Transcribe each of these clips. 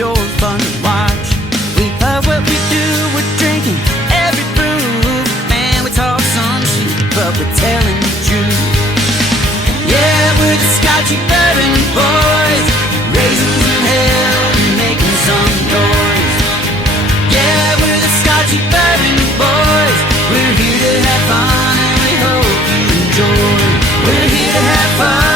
sure fun to watch. We love what we do, we're drinking every brew. Man, we talk some shit, but we're telling the truth. Yeah, we're the Scotchy Bourbon Boys, raisins in hell and making some noise. Yeah, we're the Scotchy Bourbon Boys. We're here to have fun and we hope you enjoy. We're here to have fun.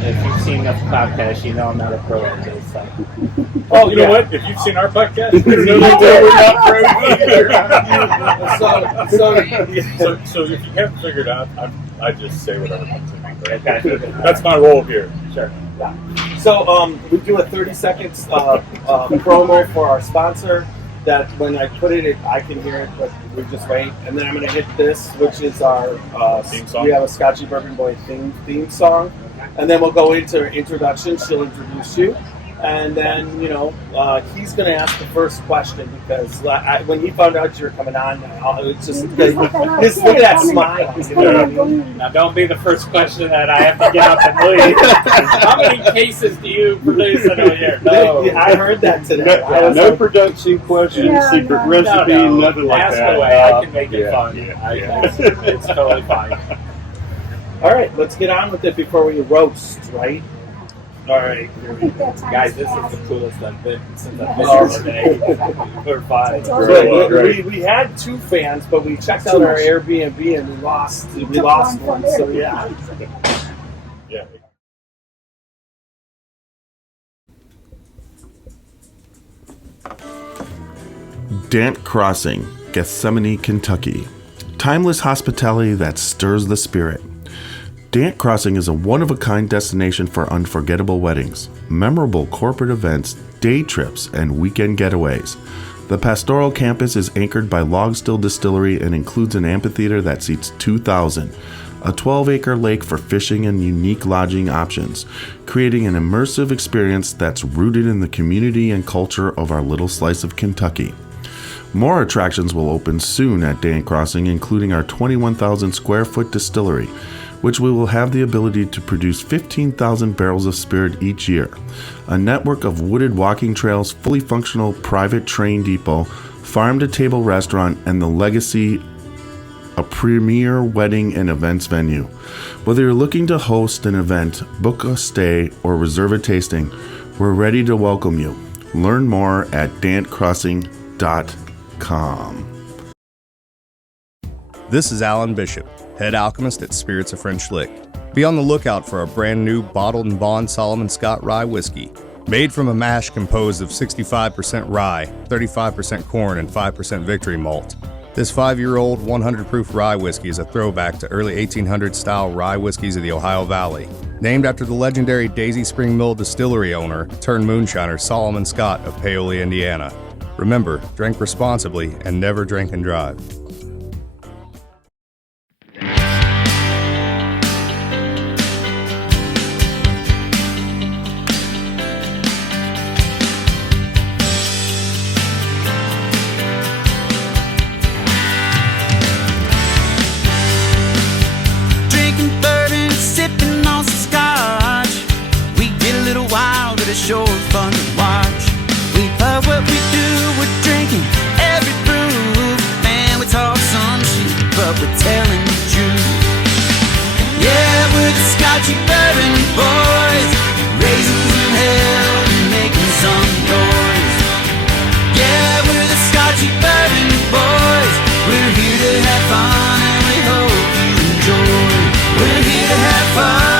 If you've seen the podcast, you know I'm not a pro at this. So. Oh, you know what? If you've seen our podcast, you know that we're not pro either. So if you haven't figured out, I just say whatever comes to me. Right? Okay. That's my role here. Sure. Yeah. So we do a 30 seconds promo for our sponsor. That when I put it, I can hear it, but we just wait. And then I'm going to hit this, which is our theme song. We have a Scotchy Bourbon Boy theme song. And then we'll go into her introduction. She'll introduce you. And then, he's going to ask the first question because when he found out you were coming on, it's just look at that smile. Now, don't be the first question that I have to get up and leave. How many cases do you produce in a year? No. I heard that today. No production questions, secret recipe, nothing like ask that. away. I can make it fun. It's totally fine. All right, let's get on with it before we roast, right? All right, here we go. Guys, this is the coolest I've been since I've been here today. We're fine. We had 2 fans, but we checked out our Airbnb and we lost one. So yeah. Dant Crossing, Gethsemane, Kentucky. Timeless hospitality that stirs the spirit. Dant Crossing is a one-of-a-kind destination for unforgettable weddings, memorable corporate events, day trips, and weekend getaways. The pastoral campus is anchored by Logstill Distillery and includes an amphitheater that seats 2,000, a 12-acre lake for fishing and unique lodging options, creating an immersive experience that's rooted in the community and culture of our little slice of Kentucky. More attractions will open soon at Dant Crossing, including our 21,000 square foot distillery, which we will have the ability to produce 15,000 barrels of spirit each year, a network of wooded walking trails, fully functional private train depot, farm-to-table restaurant, and the Legacy, a premier wedding and events venue. Whether you're looking to host an event, book a stay, or reserve a tasting, we're ready to welcome you. Learn more at dantcrossing.com. This is Alan Bishop, head alchemist at Spirits of French Lick. Be on the lookout for a brand new bottled and bond Solomon Scott rye whiskey. Made from a mash composed of 65% rye, 35% corn, and 5% victory malt. This 5-year-old 100 proof rye whiskey is a throwback to early 1800s style rye whiskeys of the Ohio Valley. Named after the legendary Daisy Spring Mill distillery owner turned moonshiner Solomon Scott of Paoli, Indiana. Remember, drink responsibly and never drink and drive. Sure fun to watch. We love what we do, we're drinking every brew. Man, we talk some shit, but we're telling the truth. Yeah, we're the Scotchy Bourbon Boys, raisins in hell and making some noise. Yeah, we're the Scotchy Bourbon Boys. We're here to have fun and we hope you enjoy. We're here to have fun.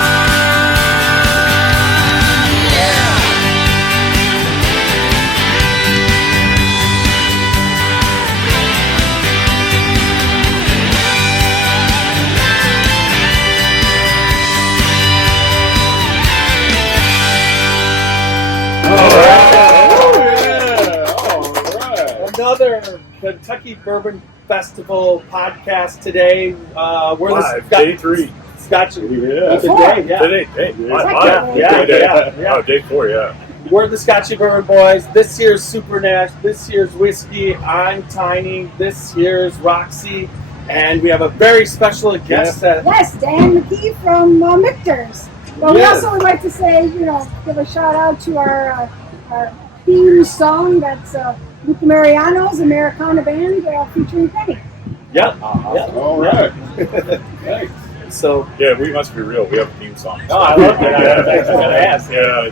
another Kentucky Bourbon Festival podcast today. We're Live, day 3. Scotchy. Yeah. Today, yeah. Today. Yeah. Oh, day 4, yeah. We're the Scotchy Bourbon Boys. This year's Super Nash. This year's whiskey. I'm Tiny. This year's Roxy. And we have a very special guest. Yes, Dan McKee from Michters. Well, we also would like to say, give a shout out to our theme song that's Luke Mariano's Americana Band featuring Penny. Yep. All right. Thanks. So Yeah, we must be real. We have a theme song. Oh, I love it. I was actually going to ask. Yeah,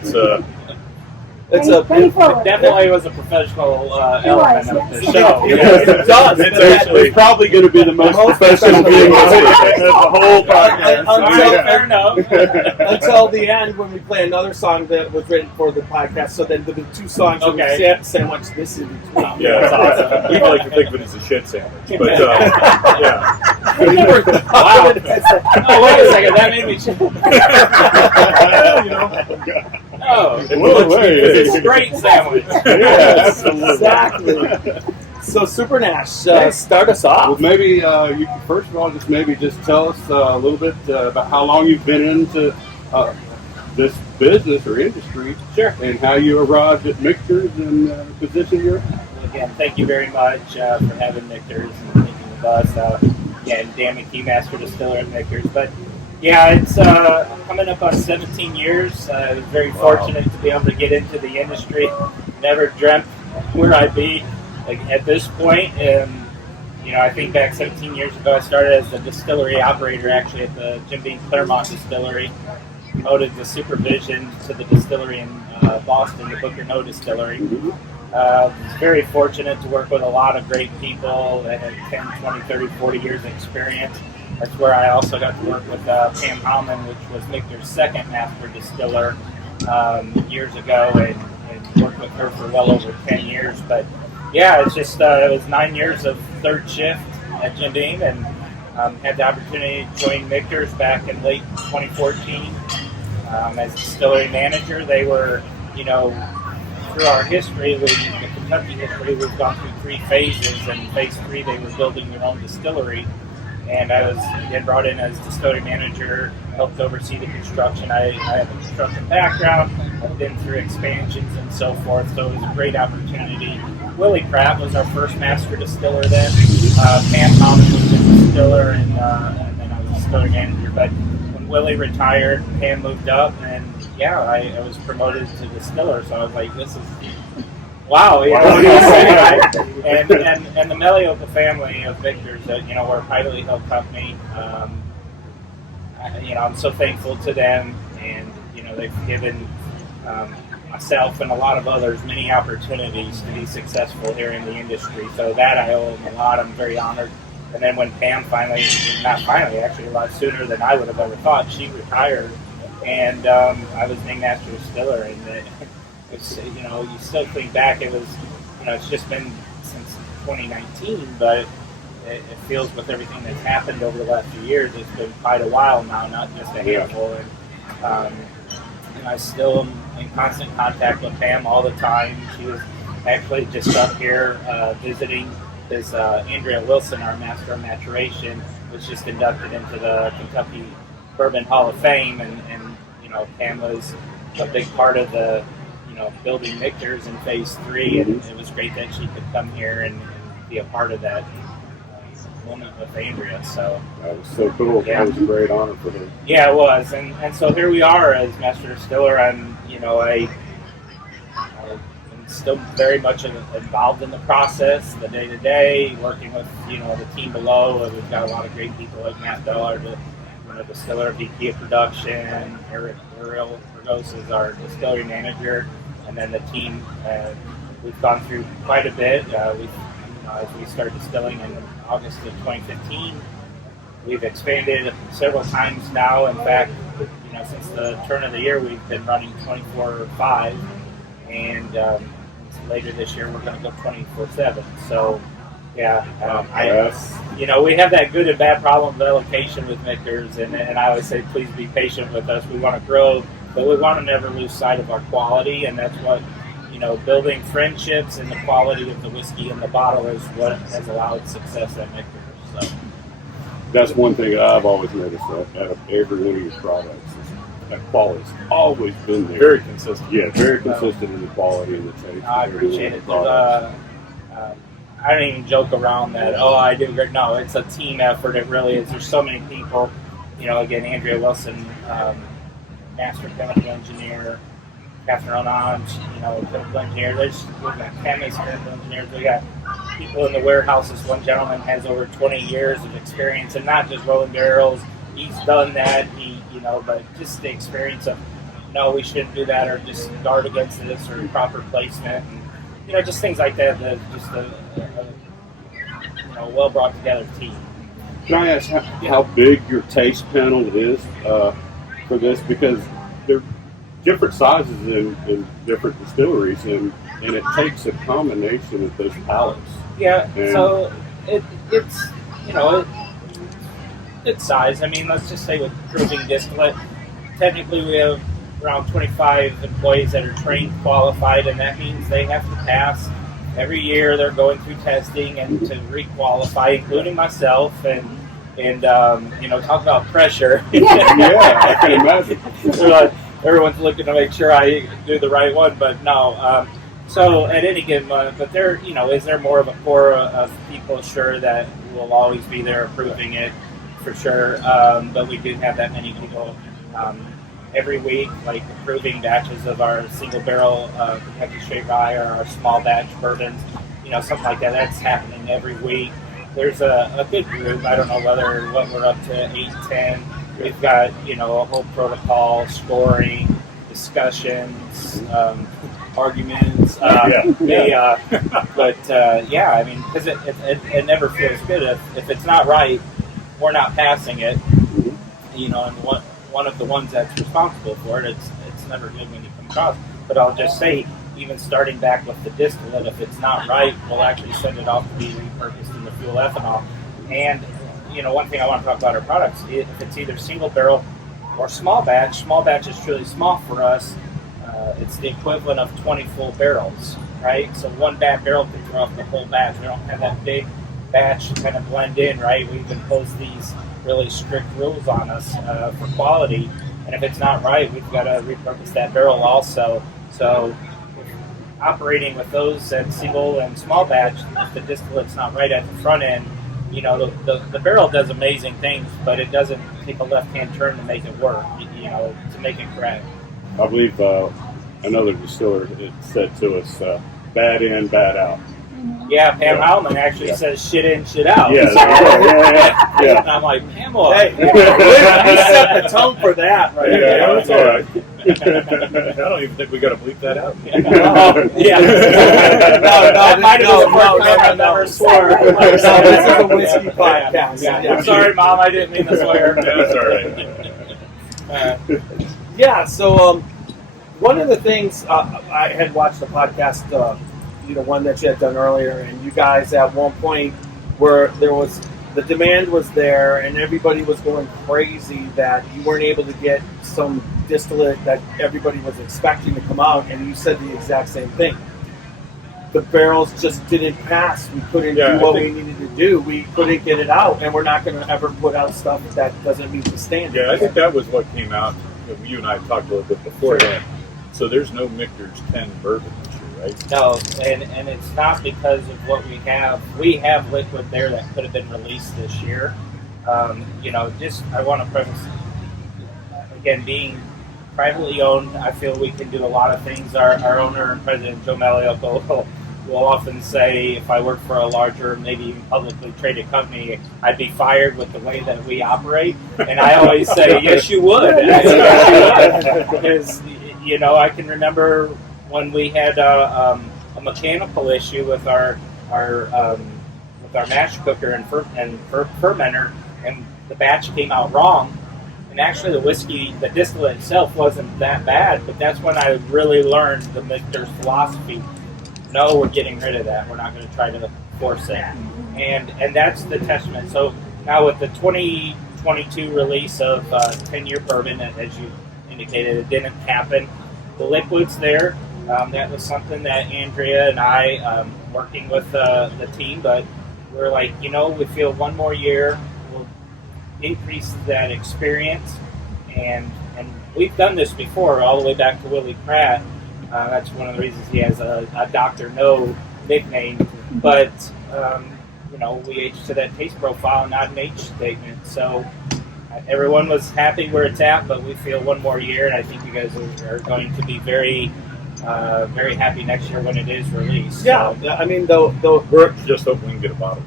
Penny forward. It definitely was a professional element of the yes. show. it does. It's actually It's probably going to be the most professional being of the whole podcast. All right, fair enough. Until the end, when we play another song that was written for the podcast. So then the two songs that we sandwich this in between. yeah. That's awesome. People like to think of it as a shit sandwich. But, yeah. Wow. Oh, wait a second. That made me chill. Oh, it's a great sandwich. Yes. Exactly. So Super Nash, start us off. Well, maybe you can first of all just tell us a little bit about how long you've been into this business or industry. Sure. And how you arrived at Michters and the position you're in. Again, thank you very much for having Michters and thinking of us. Again, Dan McKee, Master Distiller at Michters. But yeah, it's coming up on 17 years. I was very fortunate to be able to get into the industry. Never dreamt where I'd be at this point. I think back 17 years ago, I started as a distillery operator actually at the Jim Beam Claremont Distillery. Promoted the supervision to the distillery in Boston, the Booker No Distillery. Was very fortunate to work with a lot of great people that had 10, 20, 30, 40 years of experience. That's where I also got to work with Pam Hallman, which was Michter's second master distiller years ago, and worked with her for well over 10 years. But yeah, it's just it was 9 years of third shift at Jim Beam, and had the opportunity to join Michters back in late 2014 as distillery manager. They were, through our history, the Kentucky history, we've gone through 3 phases. And phase 3, they were building their own distillery. And I was again brought in as distillery manager, helped oversee the construction. I have a construction background. I've been through expansions and so forth, so it was a great opportunity. Willie Pratt was our first master distiller then. Pam Thomas was the distiller, and then I was distillery manager. But when Willie retired, Pam moved up, and I was promoted to distiller. So I was like, this is wow, what are you saying, right? And the Melioka family of Michters, we're a privately held company. I'm so thankful to them, and they've given myself and a lot of others many opportunities to be successful here in the industry. So that I owe them a lot. I'm very honored. And then when Pam actually a lot sooner than I would have ever thought, she retired, and I was named master distiller, and it's, you still think back, it was, it's just been since 2019, but it feels with everything that's happened over the last few years, it's been quite a while now, not just a handful. And I still am in constant contact with Pam all the time. She was actually just up here visiting because Andrea Wilson, our Master of Maturation, was just inducted into the Kentucky Bourbon Hall of Fame, and Pam was a big part of the building Michters in phase 3, and it was great that she could come here and be a part of that moment with Andrea. So that was so cool. Yeah. That was a great honor for her. Yeah, it was, and so here we are as master distiller. I'm still very much involved in the process, the day to day, working with the team below. We've got a lot of great people like Matt Bell, the distiller, VP of production. Ariel Burgos is our distillery manager, and then the team. We've gone through quite a bit. As we started distilling in August of 2015, we've expanded several times now. In fact, since the turn of the year, we've been running 24/5, and later this year we're going to go 24/7. So, we have that good and bad problem of allocation with Michters, and I always say, please be patient with us. We want to grow, but we want to never lose sight of our quality, and that's what building friendships and the quality of the whiskey in the bottle is what has allowed success at Michters. So That's one thing that I've always noticed out of every one of your products. That quality's always been there. Very consistent. Yeah, very consistent in the quality and the taste. I appreciate it. I don't even joke around that, I do great. No, it's a team effort. It really is. There's so many people. Again, Andrea Wilson, master chemical engineer, Catherine Onange, chemical engineer. We've got chemists, chemical engineers. We got people in the warehouses. One gentleman has over 20 years of experience, and not just rolling barrels. He's done that. But just the experience of, no, we shouldn't do that, or just guard against this, or proper placement, and just things like that. Just a well brought together team. Can I ask how big your taste panel is for this? Because they're different sizes in different distilleries, and it takes a combination of those palates. Yeah, so it's good size. I mean, let's just say with proving distillate, technically we have around 25 employees that are trained, qualified, and that means they have to pass every year. They're going through testing and to re-qualify, including myself, and talk about pressure. Yeah, I can imagine. Everyone's looking to make sure I do the right one, but no. So at any given month, but there, is there more of a core of people? Sure, that will always be there approving it. For sure, but we do have that many people every week, like approving batches of our single barrel Kentucky Straight Rye or our small batch bourbons, something like that. That's happening every week. There's a good group. I don't know what we're up to, 8, 10. We've got a whole protocol, scoring, discussions, arguments. I mean, because it never feels good if it's not right. We're not passing it, and one of the ones that's responsible for it, it's never good when you come across. But I'll just say, even starting back with the distillate, if it's not right, we'll actually send it off to be repurposed into fuel ethanol. And, one thing I want to talk about our products, if it's either single barrel or small batch is truly small for us. It's the equivalent of 20 full barrels, right? So one bad barrel can throw off the whole batch. We don't have that big batch to kind of blend in, right? We've imposed these really strict rules on us for quality, and if it's not right, we've got to repurpose that barrel also. So operating with those at single and small batch, if the distillate's not right at the front end, the barrel does amazing things, but it doesn't take a left-hand turn to make it work, to make it correct. I believe another distiller had said to us, bad in, bad out. Yeah, Pam Howman actually says shit in, shit out. Yeah, yeah. And I'm like, Pamela. Hey, you set the tone for that, right? Yeah, that's all right. I don't even think we got to bleep that out. That might have been the first time I've ever swore. This is a whiskey podcast. Yeah. I'm sorry, Mom, I didn't mean to swear. That's all right. So one of the things, I had watched the podcast, one that you had done earlier, and you guys at one point where the demand was there and everybody was going crazy that you weren't able to get some distillate that everybody was expecting to come out, and you said the exact same thing. The barrels just didn't pass. We couldn't do what we needed to do. We couldn't get it out, and we're not going to ever put out stuff that doesn't meet the standard. Yeah, I think that was what came out. You and I talked a little bit before that. So there's no Michters 10 bourbon this year, right? No, and it's not because of what we have. We have liquid there that could have been released this year. I want to preface, again, being privately owned, I feel we can do a lot of things. Our owner and president, Joe Malioco, will often say, if I worked for a larger, maybe even publicly traded company, I'd be fired with the way that we operate. And I always say, yes, you would. Because, I can remember when we had a mechanical issue with our mash cooker and fermenter, and the batch came out wrong. And actually the whiskey, the distillate itself wasn't that bad, but that's when I really learned the Michters philosophy. No, we're getting rid of that. We're not going to try to force it. And that's the testament. So now with the 2022 release of 10-year bourbon, as you indicated, it didn't happen. The liquid's there. That was something that Andrea and I, working with the team, but we're like, we feel one more year will increase that experience, and we've done this before, all the way back to Willie Pratt. That's one of the reasons he has a Dr. No nickname, but we aged to that taste profile, not an age statement. So everyone was happy where it's at, but we feel one more year, and I think you guys are going to be very happy next year when it is released. Yeah, so. I mean, though We're just hoping we can get a bottle.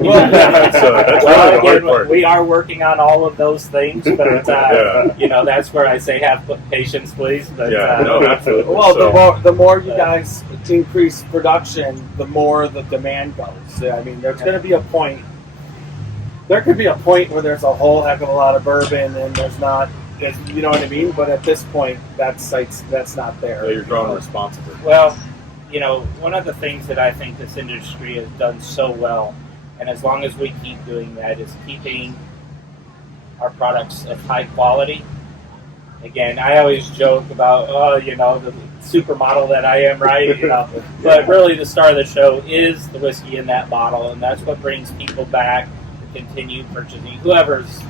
well, that's really the hard part. We are working on all of those things, but that's where I say have patience, please. But, no, absolutely. well, the more you guys increase production, the more the demand goes. I mean, there's going to be a point. There could be a point where there's a whole heck of a lot of bourbon, and there's not. You know what I mean? But at this point, that's not there. Yeah, you're drawing responsible. Well, one of the things that I think this industry has done so well, and as long as we keep doing that, is keeping our products of high quality. Again, I always joke about, the supermodel that I am, right? But really the star of the show is the whiskey in that bottle, and that's what brings people back to continue purchasing whoever's,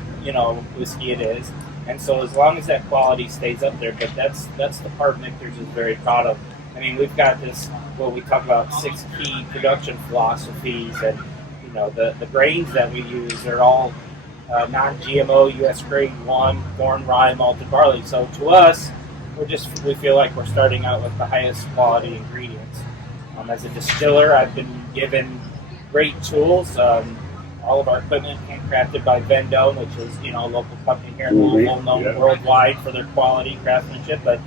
whiskey it is. And so as long as that quality stays up there, but that's the part Michters is very proud of. I mean, we've got this, what we talk about, 6 key production philosophies, and, the grains that we use are all non-GMO, U.S. grade 1, corn, rye, malted barley. So to us, we feel like we're starting out with the highest quality ingredients. As a distiller, I've been given great tools. All of our equipment handcrafted by Vendome, which is a local company here in Louisville, known worldwide for their quality craftsmanship. But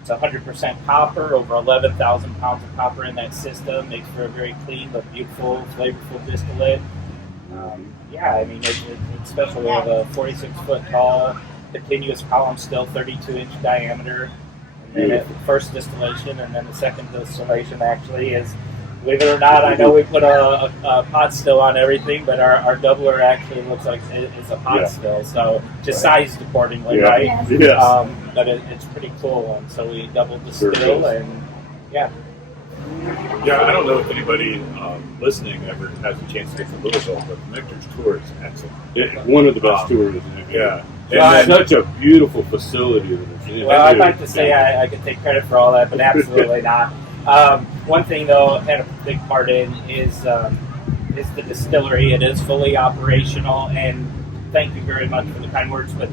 it's 100% copper, over 11,000 pounds of copper in that system. Makes for a very clean but beautiful, flavorful distillate. It's special. We have a 46-foot tall, continuous column still, 32-inch diameter. And then the first distillation, and then the second distillation actually is. Believe it or not, I know we put a pot still on everything, but our doubler actually looks like it's a pot still, so just sized accordingly, right? Yes. But it's pretty cool, and so we double distill, and Yeah, I don't know if anybody listening ever has a chance to get to Louisville, but the Michters tour is excellent. One of the best tours. Yeah. It's such a beautiful facility. Well, I'd like to say I could take credit for all that, but absolutely not. One thing, though, I've had a big part in is the distillery. It is fully operational, and thank you very much for the kind words. But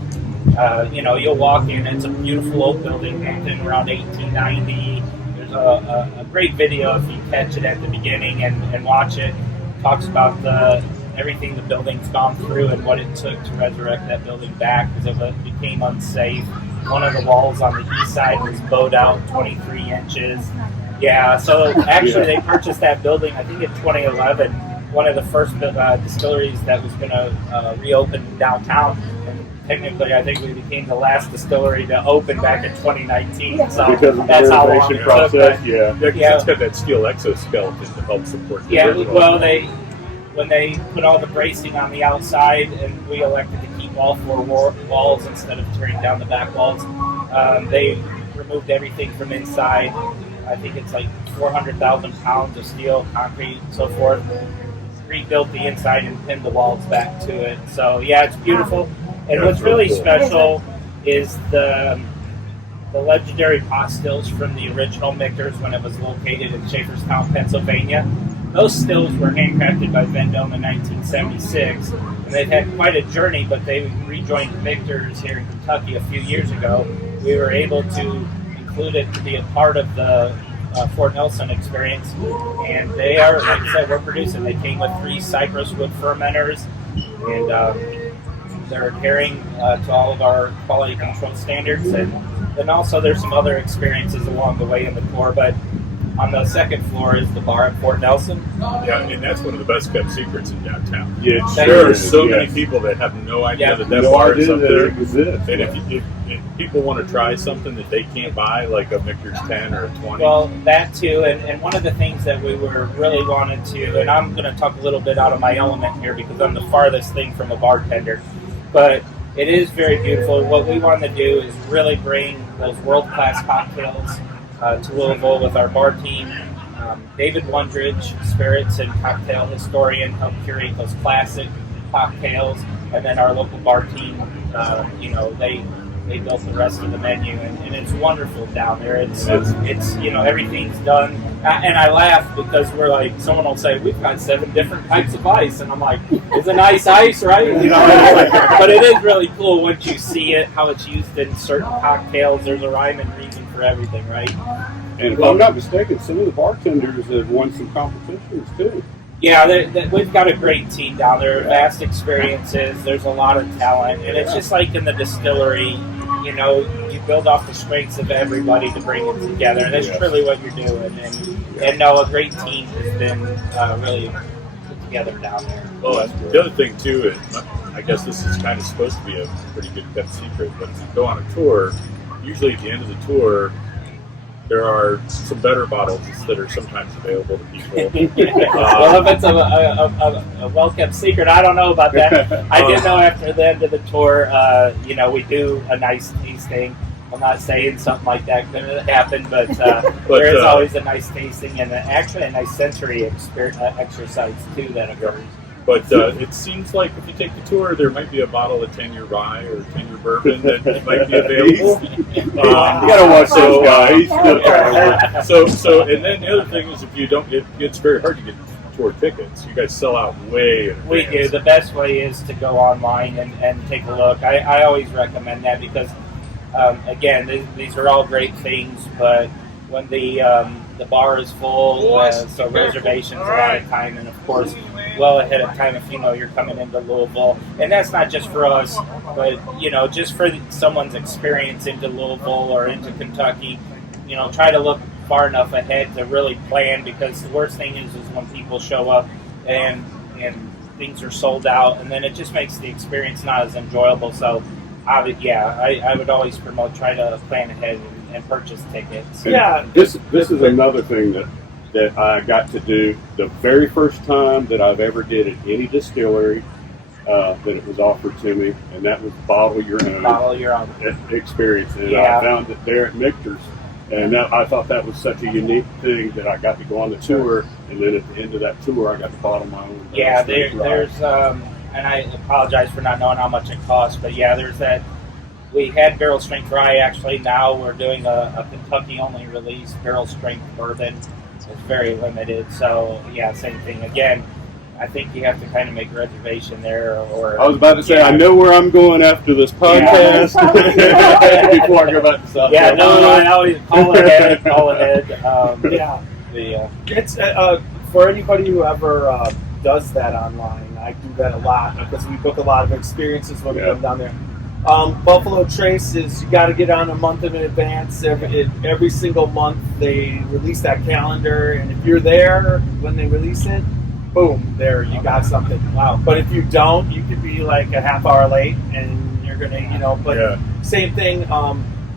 you'll walk in; it's a beautiful old building, built in around 1890. There's a great video if you catch it at the beginning and watch it. It talks about everything the building's gone through and what it took to resurrect that building back because it became unsafe. One of the walls on the east side was bowed out 23 inches. Yeah, so actually they purchased that building, I think in 2011, one of the first distilleries that was going to reopen downtown. And technically, I think we became the last distillery to open back in 2019. So because of that's the how long renovation it process, took. It's got that steel exoskeleton to help support the original. Well, when they put all the bracing on the outside, and we elected to keep all 4 walls instead of tearing down the back walls, they removed everything from inside. I think it's like 400,000 pounds of steel, concrete, and so forth. Rebuilt the inside and pinned the walls back to it. So yeah, it's beautiful. And what's really special is the legendary pot stills from the original Michters when it was located in Schaefferstown, Pennsylvania. Those stills were handcrafted by Vendome in 1976, and they've had quite a journey, but they rejoined Michters here in Kentucky a few years ago. We were able to include it to be a part of the Fort Nelson experience, and they are, like I said, we're producing. They came with 3 cypress wood fermenters, and they're adhering to all of our quality control standards, and then also there's some other experiences along the way in the tour, but on the second floor is the bar at Fort Nelson. Yeah, and that's one of the best kept secrets in downtown. Yeah, There are so many people that have no idea that bar is up there. Exists. And if people want to try something that they can't buy, like a Michter's 10 or a 20. Well, that too, and one of the things that we were really wanted to, and I'm going to talk a little bit out of my element here because I'm the farthest thing from a bartender, but it is very beautiful. What we want to do is really bring those world-class cocktails to Louisville with our bar team. David Wondridge, spirits and cocktail historian, helped curate those classic cocktails, and then our local bar team, they built the rest of the menu, and it's wonderful down there. It's everything's done, and I laugh because we're like, someone will say, we've got 7 different types of ice, and I'm like, it's a nice ice, right? But it is really cool once you see it, how it's used in certain cocktails. There's a rhyme and reason for everything, right? And if I'm not mistaken, some of the bartenders have won some competitions too. Yeah, we've got a great team down there, vast experiences, there's a lot of talent, and it's just like in the distillery, you build off the strengths of everybody to bring it together, and that's truly what you're doing. And no, a great team has been really put together down there. Well, the other thing too is, I guess this is kind of supposed to be a pretty good kept secret, but if you go on a tour, usually at the end of the tour, there are some better bottles that are sometimes available to people. Well, if it's a well-kept secret, I don't know about that. I did know after the end of the tour, we do a nice tasting. I'm not saying something like that could happen, but there is always a nice tasting and actually a nice sensory exercise, too, that occurs. But it seems like if you take the tour, there might be a bottle of 10-year rye or 10-year bourbon that might be available. You gotta watch those guys. So, and then the other thing is, if you don't it's very hard to get tour tickets. You guys sell out way in advance. We do. The best way is to go online and take a look. I always recommend that because, again, these are all great things, but when the bar is full, so reservations a lot of time, and of course, well ahead of time if you know you're coming into Louisville. And that's not just for us, but just for someone's experience into Louisville or into Kentucky, try to look far enough ahead to really plan, because the worst thing is when people show up and things are sold out, and then it just makes the experience not as enjoyable. So I would always promote, try to plan ahead and purchase tickets. Yeah, this is another thing that I got to do the very first time that I've ever did at any distillery, that it was offered to me, and that was bottle your own experience. And I found it there at Michters, and I thought that was such a unique thing that I got to go on the tour, and then at the end of that tour, I got to bottle my own. Yeah, there's and I apologize for not knowing how much it costs, but there's that. We had barrel strength rye. Actually, now we're doing a Kentucky only release barrel strength bourbon. It's very limited, so same thing. Again, I think you have to kind of make a reservation there. Or I was about to say, I know where I'm going after this podcast before I go back to South Carolina. I always call ahead. It's for anybody who ever does that online. I do that a lot because we book a lot of experiences when we come down there. Buffalo Trace is, you got to get on a month in advance. Every single month they release that calendar, and if you're there when they release it, boom, there you got something. Wow! But if you don't, you could be like a half hour late, and you're gonna, But same thing.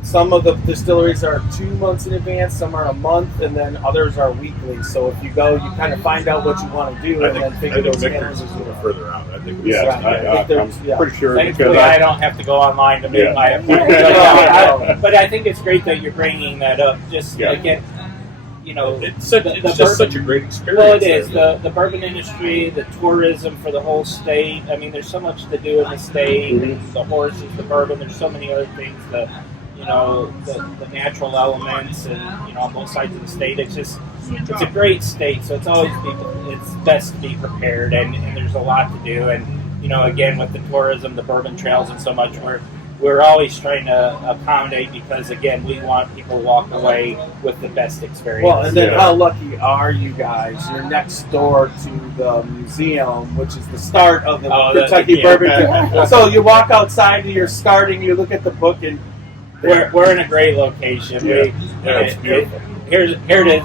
Some of the distilleries are 2 months in advance, some are a month, and then others are weekly. So if you go, you kind of find out what you want to do, and then figure those calendars is a little further out. I think. I'm pretty sure. Thankfully, I don't have to go online to make my appointment. But I think it's great that you're bringing that up. Just again, it's just such a great experience. Well, it is the bourbon industry, the tourism for the whole state. I mean, there's so much to do in the state. Mm-hmm. The horses, the bourbon. There's so many other things. The natural elements, and on both sides of the state. It's a great state. So it's best to be prepared, and there's a lot to do. And again, with the tourism, the bourbon trails, and so much, we're always trying to accommodate, because again, we want people to walk away with the best experience. Well, and then how lucky are you guys? You're next door to the museum, which is the start of the Kentucky Bourbon. So you walk outside and you're starting, you look at the book, and we're in a great location. It's beautiful. Here it is.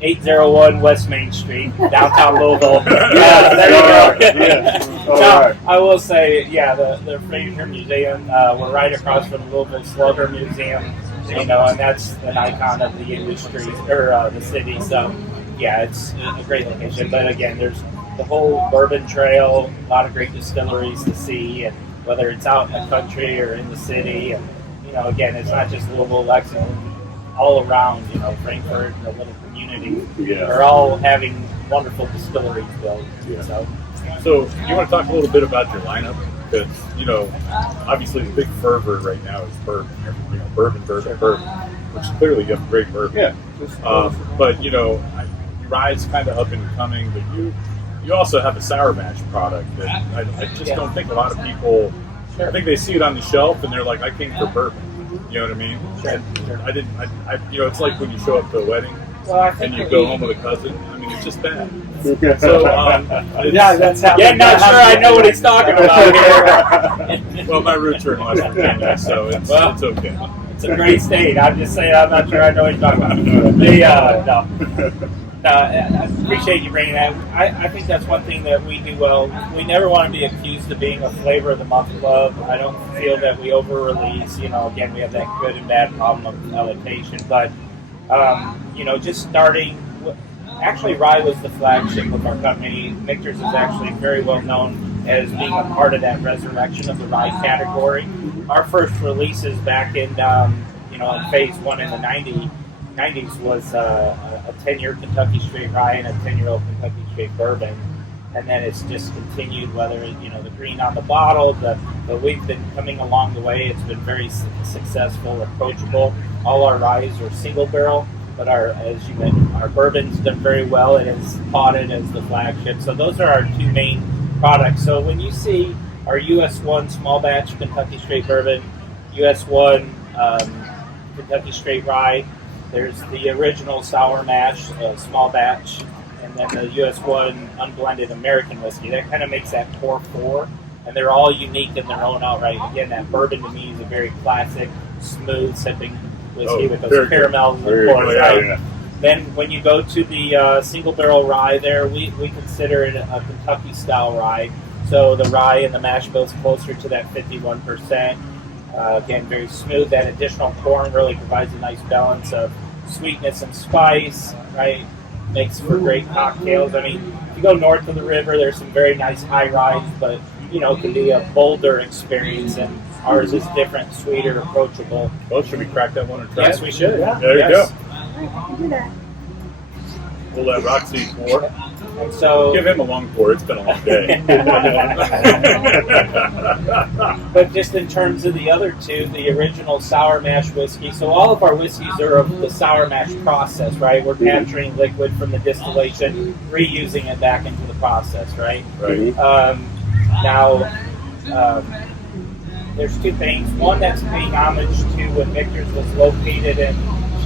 801 West Main Street, downtown Louisville. There you go. I will say, the Fraser Museum, we're right across from the Louisville Slugger Museum, and that's an icon of the industry, or the city. So, it's a great location. But again, there's the whole bourbon trail, a lot of great distilleries to see, and whether it's out in the country or in the city. And, again, it's not just Louisville, Lexington. all around, Frankfurt, the little community, Yeah. are all having wonderful distilleries built. Yeah. So So you want to talk a little bit about your lineup? Because, obviously the big fervor right now is bourbon. Bourbon, which clearly you have great bourbon. Yeah. But, rye's kind of up and coming, but you also have a sour mash product that I just don't think a lot of people, I think they see it on the shelf and they're like, I came for bourbon. You know what I mean? Sure. I didn't, it's like when you show up to a wedding Well, I think and you that go we- home with a cousin. I mean, it's just that. Okay. So, Yeah, that's how. Yeah, not sure I know what he's talking about here. well, my roots are in West Virginia, so it's okay. It's a great state. I'm just saying, I'm not sure I know what he's talking about. I appreciate you bringing that. I think that's one thing that we do well. We never want to be accused of being a flavor of the month club. I don't feel that we over-release. Again, we have that good and bad problem of allocation. But, just starting... Actually, rye was the flagship of our company. Michters is actually very well known as being a part of that resurrection of the rye category. Our first releases back in, in phase one in the 90s was a 10-year Kentucky straight rye and a 10-year-old Kentucky straight bourbon. And then it's just continued, whether, the green on the bottle, but we've been coming along the way. It's been very successful, approachable. All our ryes are single barrel. But as you mentioned, our bourbon's done very well. It is potted as the flagship. So those are our two main products. So when you see our US1 small batch Kentucky straight bourbon, US1 Kentucky straight rye, there's the original sour mash small batch, and then the US1 unblended American whiskey. That kind of makes that core four, and they're all unique in their own outright. Again, that bourbon to me is a very classic, smooth sipping whiskey with those caramels and corns. Yeah. Then when you go to the single barrel rye there, we consider it a Kentucky style rye. So the rye and the mash bill's closer to that 51%. Again, very smooth. That additional corn really provides a nice balance of sweetness and spice, right? Makes for great cocktails. I mean, if you go north of the river, there's some very nice high ryes, but, it can be a bolder experience, and ours is different, sweeter, approachable. Well, should we crack that one and try Yes, it? we should. Yeah. There you Yes. I can do that. We'll let Roxy pour. And so, Give him a long pour. It's been a long day. but just in terms of the other two, the original sour mash whiskey. So all of our whiskeys are of the sour mash process, right? We're capturing liquid from the distillation, reusing it back into the process, right? Right. There's two things. One, that's paying homage to when Michters was located in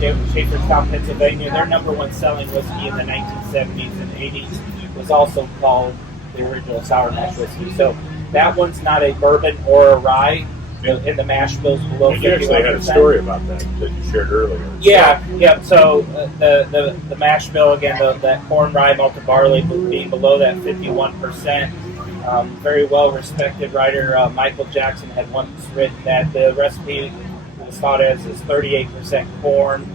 Schaeferstown, Pennsylvania. Their number one selling whiskey in the 1970s and 80s was also called the original sour mash whiskey. So that one's not a bourbon or a rye. In the mash bills below 51%. You actually had a story about that you shared earlier. Yeah. So the mash bill, again, that corn, rye, malted barley being below that 51%. Very well respected writer Michael Jackson had once written that the recipe was thought as 38% corn,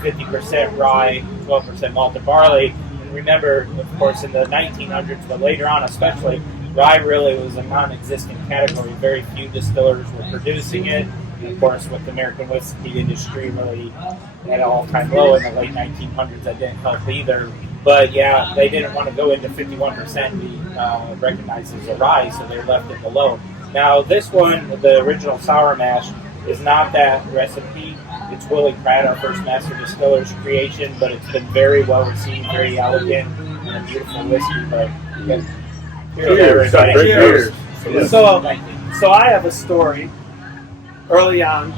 50% rye, 12% malted barley. And remember, of course, in the 1900s, but later on especially, rye really was a non-existent category. Very few distillers were producing it. And of course, with the American whiskey industry really at an all-time low in the late 1900s, that didn't help either. But yeah, they didn't want to go into 51% and be recognized as a rye, so they left it below. Now, this one, the original sour mash, is not that recipe. It's Willie Pratt, our first master distiller's creation, but it's been very well received, very elegant, and a beautiful whiskey. But yeah. Cheers. Everybody. Cheers. So I have a story. Early on,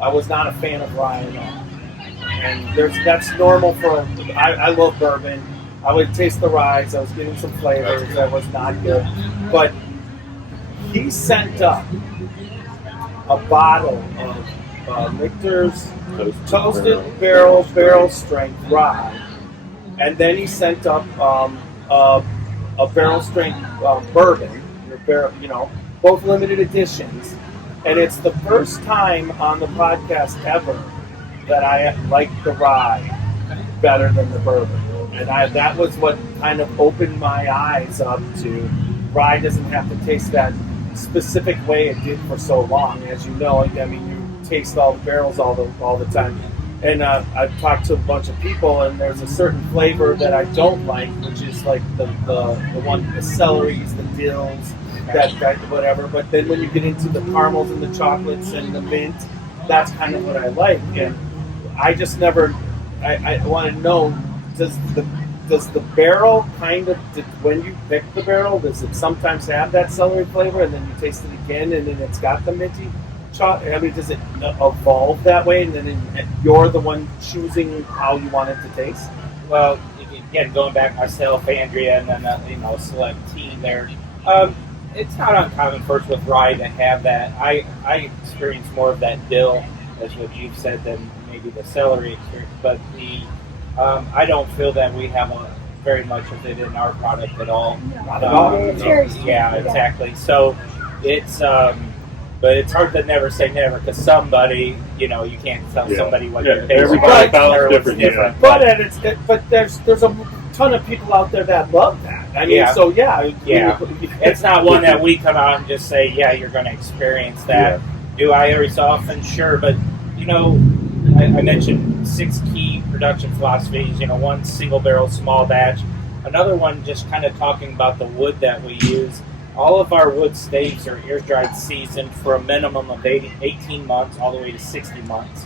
I was not a fan of rye at all. And that's normal for, I love bourbon. I would taste the rye, I was getting some flavors that was not good. But he sent up a bottle of Michters toasted barrel strength rye. And then he sent up a barrel strength bourbon, both limited editions. And it's the first time on the podcast ever that I liked the rye better than the bourbon. And that was what kind of opened my eyes up to rye doesn't have to taste that specific way it did for so long. As you know, I mean, you taste all the barrels all the time. And I've talked to a bunch of people, and there's a certain flavor that I don't like, which is like the one, the celeries, the dills, that whatever. But then when you get into the caramels and the chocolates and the mint, that's kind of what I like. And I just never. I want to know, does the barrel kind of, when you pick the barrel, does it sometimes have that celery flavor, and then you taste it again, and then it's got the minty chocolate? I mean, does it evolve that way, and then you're the one choosing how you want it to taste? Well, again, going back myself, Andrea, and then a select team there. It's not uncommon first with rye to have that. I experience more of that dill, as what you've said, than maybe the celery experience. But I don't feel that we have very much of it in our product at all. Yeah, exactly. So it's, but it's hard to never say never, because somebody, you can't tell somebody what their taste everybody's different. different. But there's a ton of people out there that love that. I mean, It's not one that we come out and just say, yeah, you're going to experience that. Yeah. Do I every so often? Sure, but I mentioned 6 key production philosophies. One, single barrel, small batch. Another one, just kind of talking about the wood that we use. All of our wood staves are air-dried seasoned for a minimum of 18 months, all the way to 60 months,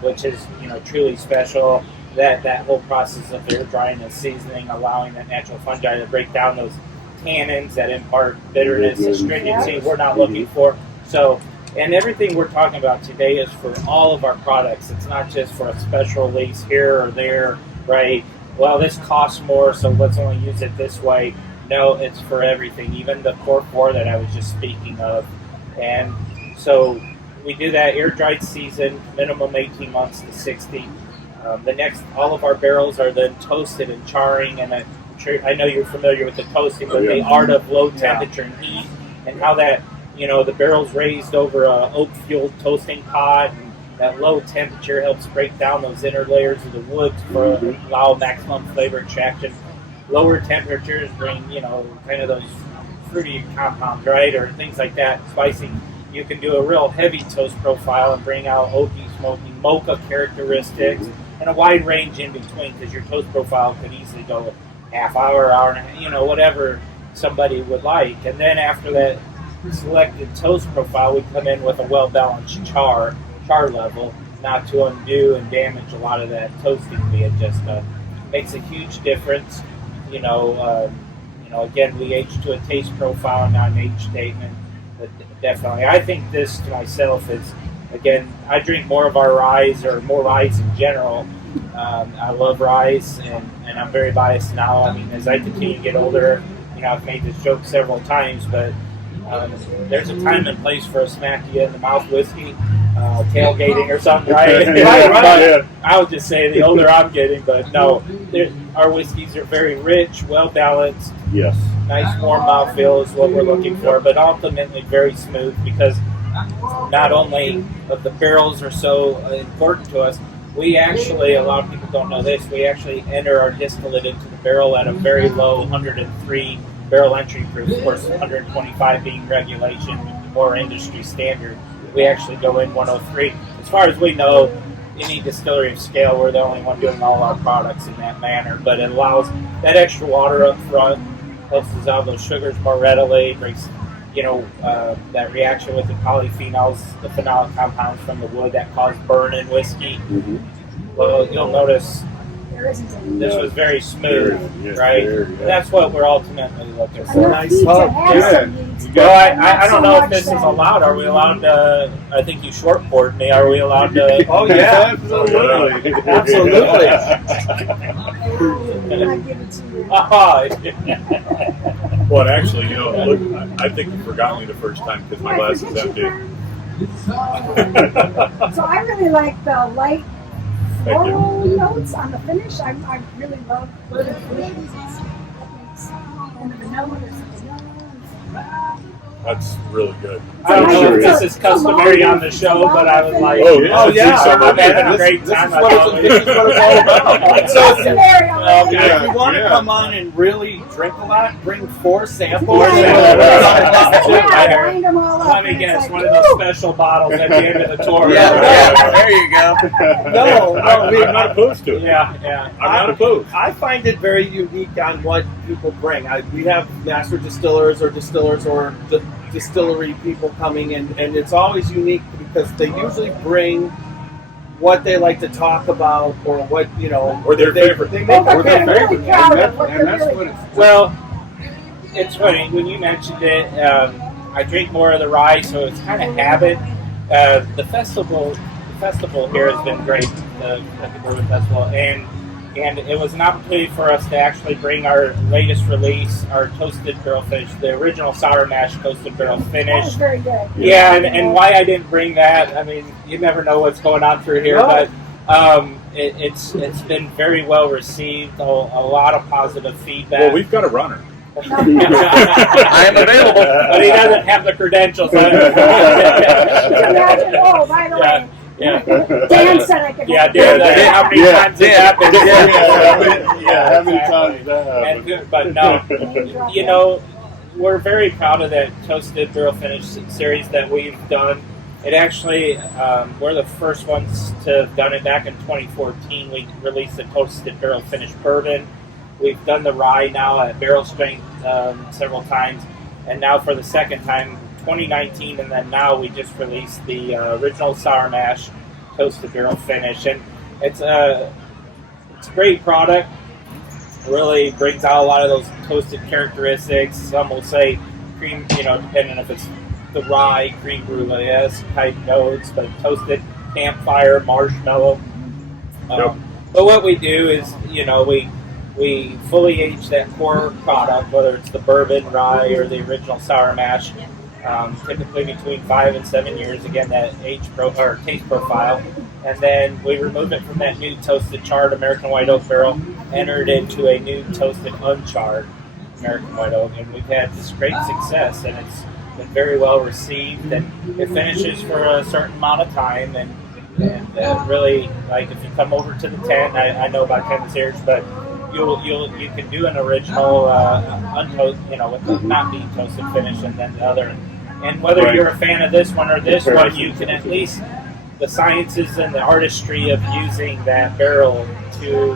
which is truly special. That whole process of air drying and seasoning, allowing that natural fungi to break down those tannins that impart bitterness, astringency we're not looking for. So, and everything we're talking about today is for all of our products. It's not just for a special release here or there, right? Well, this costs more, so let's only use it this way. No, it's for everything, even the core 4 that I was just speaking of. And so we do that air-dried season, minimum 18 months to 60. All of our barrels are then toasted and charring, and I know you're familiar with the toasting, but the art of low temperature and heat, and how that, the barrel's raised over a oak-fueled toasting pot, and that low temperature helps break down those inner layers of the wood for allow maximum flavor extraction. Lower temperatures bring, kind of those fruity compounds, right, or things like that, spicy. You can do a real heavy toast profile and bring out oaky, smoky, mocha characteristics, and a wide range in between, because your toast profile could easily go half hour and a half, whatever somebody would like. And then after that selected toast profile, we come in with a well-balanced char level, not to undo and damage a lot of that toasting via just makes a huge difference. Again, we age to a taste profile, not an age statement. But definitely, I think this to myself is, again, I drink more of our ryes, or more ryes in general. I love ryes, and I'm very biased now. I mean, as I continue to get older, I've made this joke several times, but there's a time and place for a smack you in the mouth whiskey, tailgating or something, right? Right. I would just say the older I'm getting, but no, our whiskeys are very rich, well balanced. Yes. Nice warm mouthfeel is what we're looking for, but ultimately very smooth, because not only of the barrels are so important to us, we actually, a lot of people don't know this, we actually enter our distillate into the barrel at a very low 103 barrel entry proof, of course 125 being regulation or industry standard. We actually go in 103. As far as we know, any distillery of scale, we're the only one doing all our products in that manner, but it allows that extra water up front, helps dissolve those sugars more readily, brings that reaction with the polyphenols, the phenolic compounds from the wood that cause burn in whiskey. Mm-hmm. Well, you'll notice this was very smooth, right? That's what we're ultimately looking for. Nice talk. I don't know if this is allowed. Are we allowed to? I think you short poured me. Are we allowed to? Oh yeah, absolutely, absolutely. Well, actually, look, I think you forgot me the first time because my glass is empty. So I really like the light floral notes on the finish. I really love the finishes. And the vanilla, there's some vanilla. That's really good. I don't know Sure, if this is customary on the show, but I was like, Oh, yeah. I'm having a great time. This is what it's all about. So if you, Okay. if you want to come on and really drink a lot, bring 4 samples. Wind them all up. Let me and it's guess, like, one of those special bottles at the end of the tour. There you go. No, I'm not opposed to it. Yeah. I'm not opposed. I find it very unique on what people bring. We have master distillers or distillery people coming in, and it's always unique because they usually bring what they like to talk about or what, Or their favorite. They make Well, their they're really favorite. proud of what And they're that's doing. what it's. Well, it's funny when you mentioned it. I drink more of the rye, so it's kind of habit. The festival here has been great. The Bourbon Festival, and it was an opportunity for us to actually bring our latest release, our toasted barrel finish, the original sour mash toasted barrel That was finish. very good. Yeah, and why I didn't bring that, I mean, you never know what's going on through here, No. but it's been very well received, a lot of positive feedback. Well, we've got a runner. I am available, but he doesn't have the credentials. Imagine, oh, by the way, Yeah. Dan said I could. Yeah, Dan, how many times has happened? How many times did that happen? But no, we're very proud of that toasted barrel finish series that we've done. It actually, we're the first ones to have done it. Back in 2014, we released the toasted barrel finish bourbon. We've done the rye now at barrel strength several times, and now for the second time, 2019, and then now we just released the original sour mash toasted barrel finish, and it's a great product. Really brings out a lot of those toasted characteristics. Some will say cream, depending if it's the rye, cream brulee type notes, but toasted campfire, marshmallow. Yep. But what we do is, we fully age that core product, whether it's the bourbon, rye, or the original sour mash, typically between 5 and 7 years. Again, that taste profile, and then we remove it from that new toasted charred American white oak barrel, enter it into a new toasted uncharred American white oak, and we've had this great success, and it's been very well received, and it finishes for a certain amount of time, and really, like, if you come over to the tent, I know about Ken's ears, but you can do an original untoasted, with the not being toasted finish, and then the other. And whether you're a fan of this one or this one, you can at least the sciences and the artistry of using that barrel to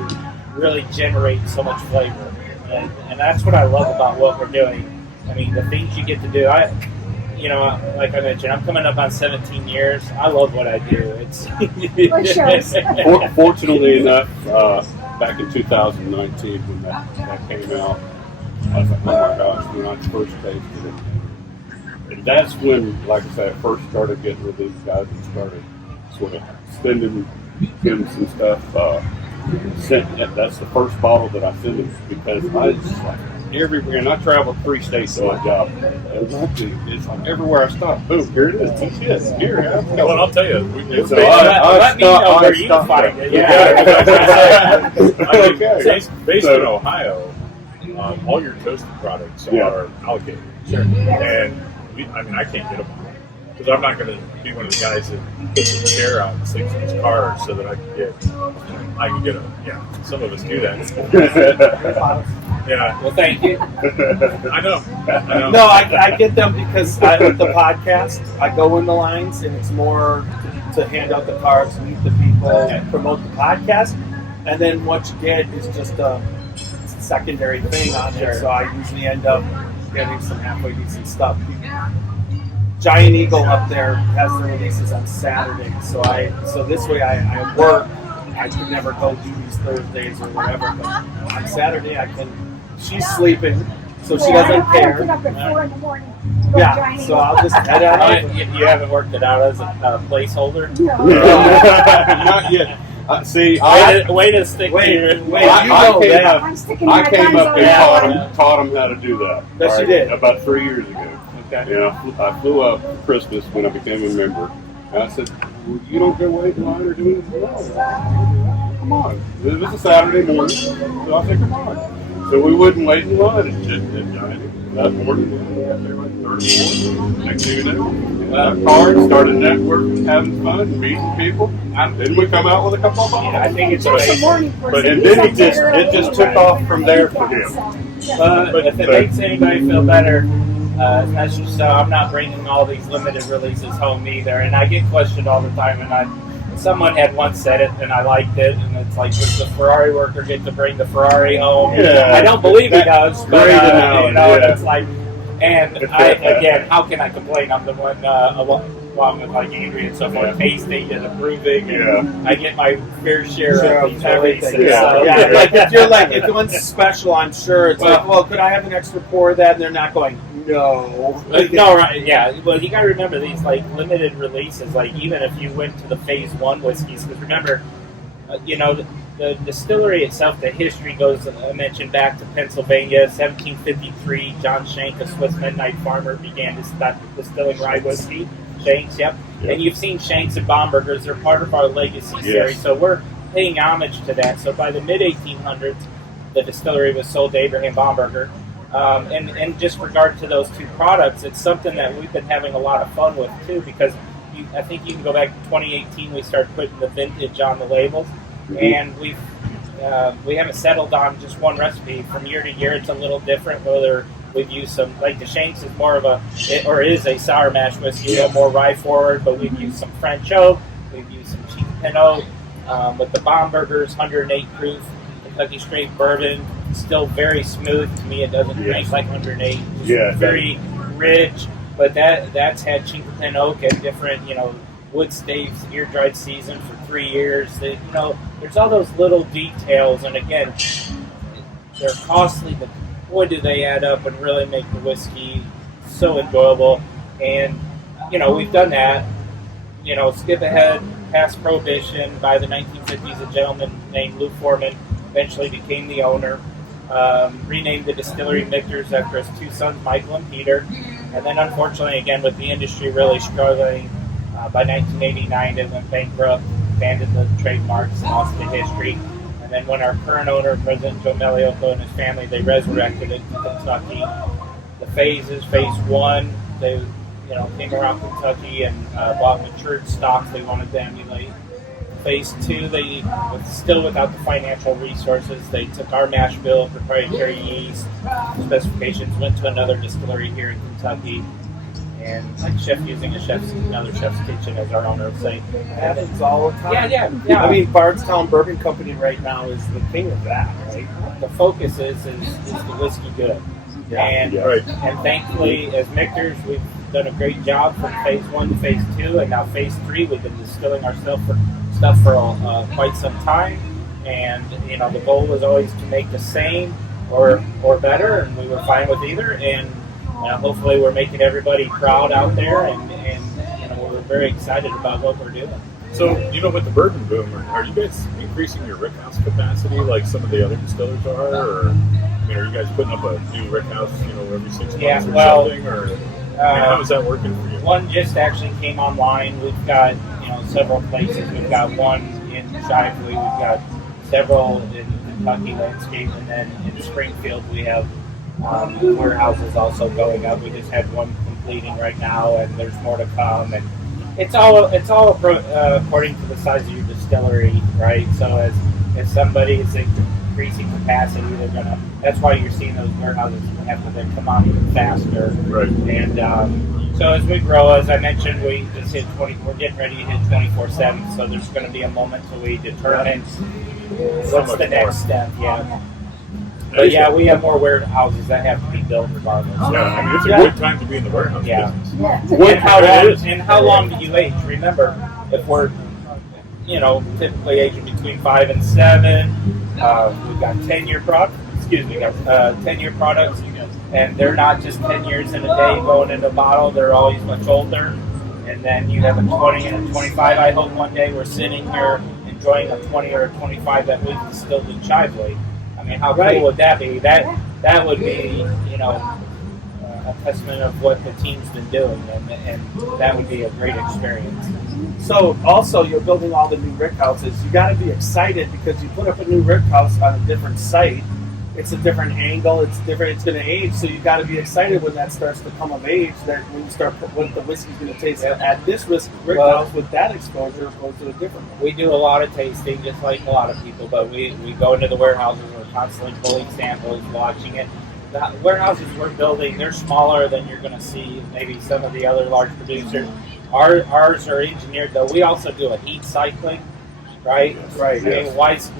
really generate so much flavor. And that's what I love about what we're doing. I mean, the things you get to do. Like I mentioned, I'm coming up on 17 years. I love what I do. It's Fortunately enough, back in 2019 when that came out, I was like, oh my gosh, when I first tasted it. And that's when, like I said, I first started getting with these guys and started sort of sending him some stuff. That's the first bottle that I sent him because I was just like, everywhere, and I traveled 3 states to my job. And it's like everywhere I stop, boom, here it is. Yes, here. Well, I'll tell you, let me know where you can find it. Based in Ohio, all your toasted products are allocated. Sure. And I can't get them because I'm not going to be one of the guys that puts a chair out and sleeps in his car so that I can get them. Yeah, some of us do that. Yeah. Well, thank you. I know. No, I get them because with the podcast, I go in the lines, and it's more to hand out the cards, meet the people, and promote the podcast. And then what you get is just a secondary thing on it. So I usually end up getting some halfway decent stuff. Giant Eagle up there has their releases on Saturday, so this way I work. I could never go do these Thursdays or whatever, but on Saturday I can. She's sleeping, so she doesn't I care. don't get up at 4 in the morning. Yeah, so I'll just head out. You haven't worked it out as a placeholder? Not yet. See, way to stick to your... I came up and taught him how to do that. Yes, you did. About 3 years ago. Okay. I flew up for Christmas when I became a member. And I said, well, you don't go wait in line or do anything else. Come on. This is a Saturday morning. So I said, come on. So we wouldn't wait in line and just that morning. We got there like 34. Next thing you know, card, started networking, having fun, meeting people. Then we come out with a couple of bottles. Yeah, I think it's Just a amazing. morning person. But and He's then up it there just early. took off from there for him. But if it makes anybody feel better, that's just I'm not bringing all these limited releases home either. And I get questioned all the time, and someone had once said it, and I liked it, and it's like, does the Ferrari worker get to bring the Ferrari home? Yeah, I don't believe he does, but great analogy, you know, yeah. it's like, and again, how can I complain? I'm the one along with like Andrea and so forth, tasting and approving, and I get my fair share of these releases. Yeah, So, yeah. Like if one's special, I'm sure it's like, well, could I have an extra pour of that? And they're not going, no. No, right, yeah. Well, you got to remember these like limited releases. Like even if you went to the Phase 1 whiskeys, because remember, you know, the distillery itself, the history goes. I mentioned back to Pennsylvania, 1753. John Shank, a Swiss midnight farmer, began distilling rye whiskey. Shanks, yep. And you've seen Shanks and Baumburgers. They're part of our legacy series, so we're paying homage to that. So by the mid 1800s, the distillery was sold to Abraham Baumburger. And just regard to those two products, it's something that we've been having a lot of fun with too, because I think you can go back to 2018, we started putting the vintage on the labels, and we haven't settled on just one recipe. From year to year, it's a little different, whether we've used some, like the Shanks is more of is a sour mash whiskey, a little more rye forward, but we've used some French oak, we've used some cheap Pinot, with the Baumburgers, 108 proof, Kentucky straight bourbon, still very smooth. To me, it doesn't drink like 108. It's very rich, but that's had Chinkapin oak at different, wood staves, ear dried season for 3 years. There's all those little details, and again, they're costly, but boy, do they add up and really make the whiskey so enjoyable. And we've done that. Skip ahead past Prohibition. By the 1950s, a gentleman named Lou Foreman eventually became the owner. Renamed the distillery Michters after his two sons, Michael and Peter. And then, unfortunately, again, with the industry really struggling, by 1989 it went bankrupt, abandoned the trademarks, lost the history. And then when our current owner, President Joe Meliocco and his family, they resurrected it to Kentucky. The phases, Phase 1, they came around Kentucky and bought matured stocks they wanted to emulate. Phase 2, they still without the financial resources. They took our mash bill, proprietary yeast specifications, went to another distillery here in Kentucky, and like chef using another chef's kitchen as our owner would say. Happens all the time. Yeah. I mean, Bardstown Bourbon Company right now is the king of that, right? The focus is the whiskey good. And thankfully, as Michters, we've done a great job from Phase 1 to Phase 2, and now Phase 3, we've been distilling ourselves for quite some time, and the goal was always to make the same or better, and we were fine with either. And hopefully, we're making everybody proud out there, and we're very excited about what we're doing. So, with the bourbon boom, are you guys increasing your rickhouse capacity like some of the other distillers are, or are you guys putting up a new rickhouse, every 6 months or something, or how is that working for you? One just actually came online. We've got several places. We've got one in Shively. We've got several in Kentucky landscape, and then in Springfield we have warehouses also going up. We just had one completing right now, and there's more to come. And it's all according to the size of your distillery, right? So as somebody is increasing capacity, they're gonna. That's why you're seeing those warehouses have to then come on even faster. Right. And so as we grow, as I mentioned, we just hit 20. We're getting ready to hit 24/7. So there's going to be a moment till we determine what's the next step. Yeah. But yeah, we have more warehouses that have to be built regardless. Yeah, it's a good time to be in the warehouse business. And how long do you age? Remember, if we're typically aging between 5 and 7, we've got 10-year products. Excuse me, 10-year products, and they're not just 10 years in a day going into a bottle. They're always much older. And then you have a 20 and a 25. I hope one day we're sitting here enjoying a 20 or a 25 that we've distilled in Shively. I mean, how cool would that be? That would be, a testament of what the team's been doing, and that would be a great experience. So, also, you're building all the new rick houses. You got to be excited because you put up a new rick house on a different site. it's a different angle. It's different. It's going to age, so you got to be excited when that starts to come of age. That when you start what the whiskey's going to taste at this whiskey house with that exposure opposed to a different one. We do a lot of tasting, just like a lot of people, but we go into the warehouses. We're constantly pulling samples, watching it. The warehouses we're building, they're smaller than you're going to see maybe some of the other large producers. Ours are engineered, though. We also do a heat cycling, right? Right. I mean, White's